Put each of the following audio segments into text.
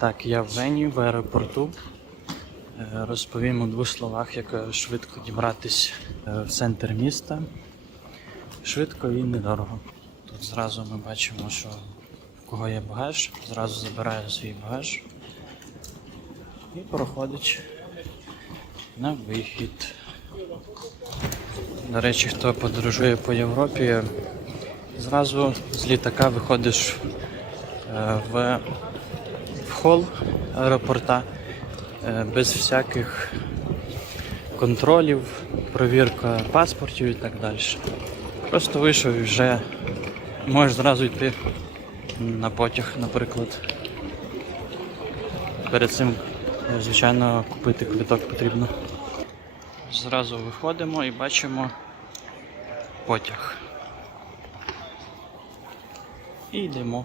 Так, я в Вені в аеропорту. Е, Розповім у двох словах, як е, швидко дібратись е, в центр міста. Швидко і недорого. Тут зразу ми бачимо, що в кого є багаж, зразу забирає свій багаж і проходить на вихід. До речі, хто подорожує по Європі, зразу з літака виходиш в хол аеропорта е, без всяких контролів, провірка паспортів і так далі. Просто вийшов і вже можеш зразу йти на потяг, наприклад. Перед цим, е, звичайно, купити квиток потрібно. Зразу виходимо і бачимо потяг. І йдемо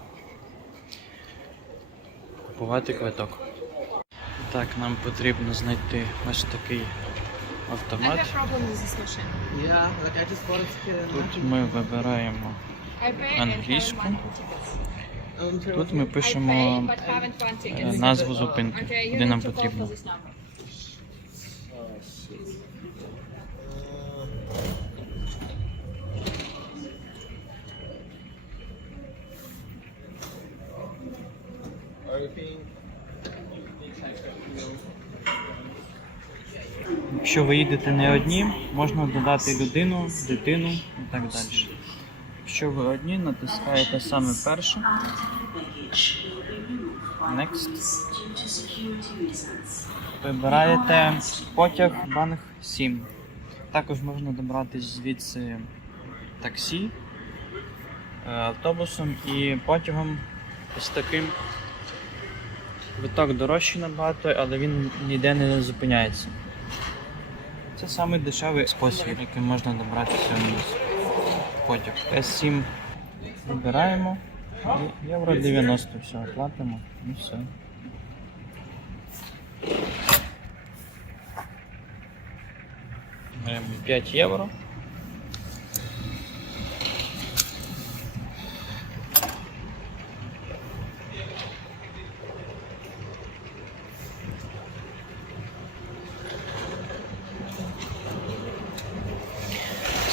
купувати квиток. Так, нам потрібно знайти ось такий автомат. Тут ми вибираємо Англійську. um, Тут ми пишемо е, назву зупинки, куди нам потрібно. Якщо ви їдете не одні, можна додати людину, дитину і так далі. Якщо ви одні, натискаєте саме перше. Next. Вибираєте потяг банк 7. Також можна добратись звідси таксі, е, автобусом і потягом ось таким. Квиток дорожчий набагато, але він ніде не зупиняється. Це самий дешевий спосіб, яким можна добратися вниз. Потяг. С7 вибираємо. Євро 90 все, платимо і все. Беремо 5 євро.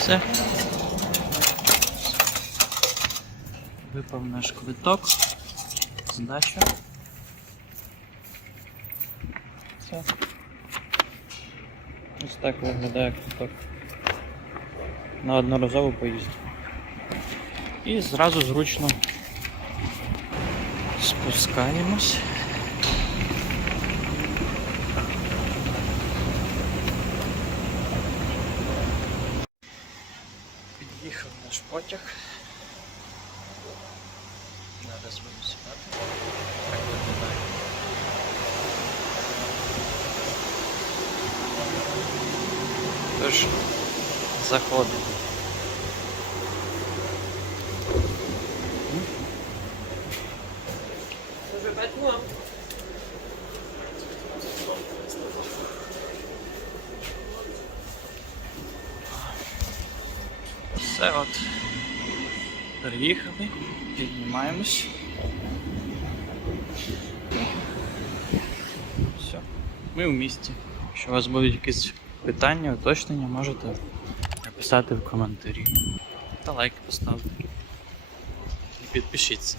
Все. Випав наш квиток. Здача. Все. Ось так виглядає квиток. На одноразову поїздку. І зразу зручно спускаємось. Під'їхав наш потяг. Зараз будемо сідати. Так виглядає. Тож, заходимо. Все от. Приїхали, піднімаємось. Все. Ми в місті. Якщо у вас будуть якісь питання, уточнення, можете написати в коментарі. Та лайк поставте. І підпишіться.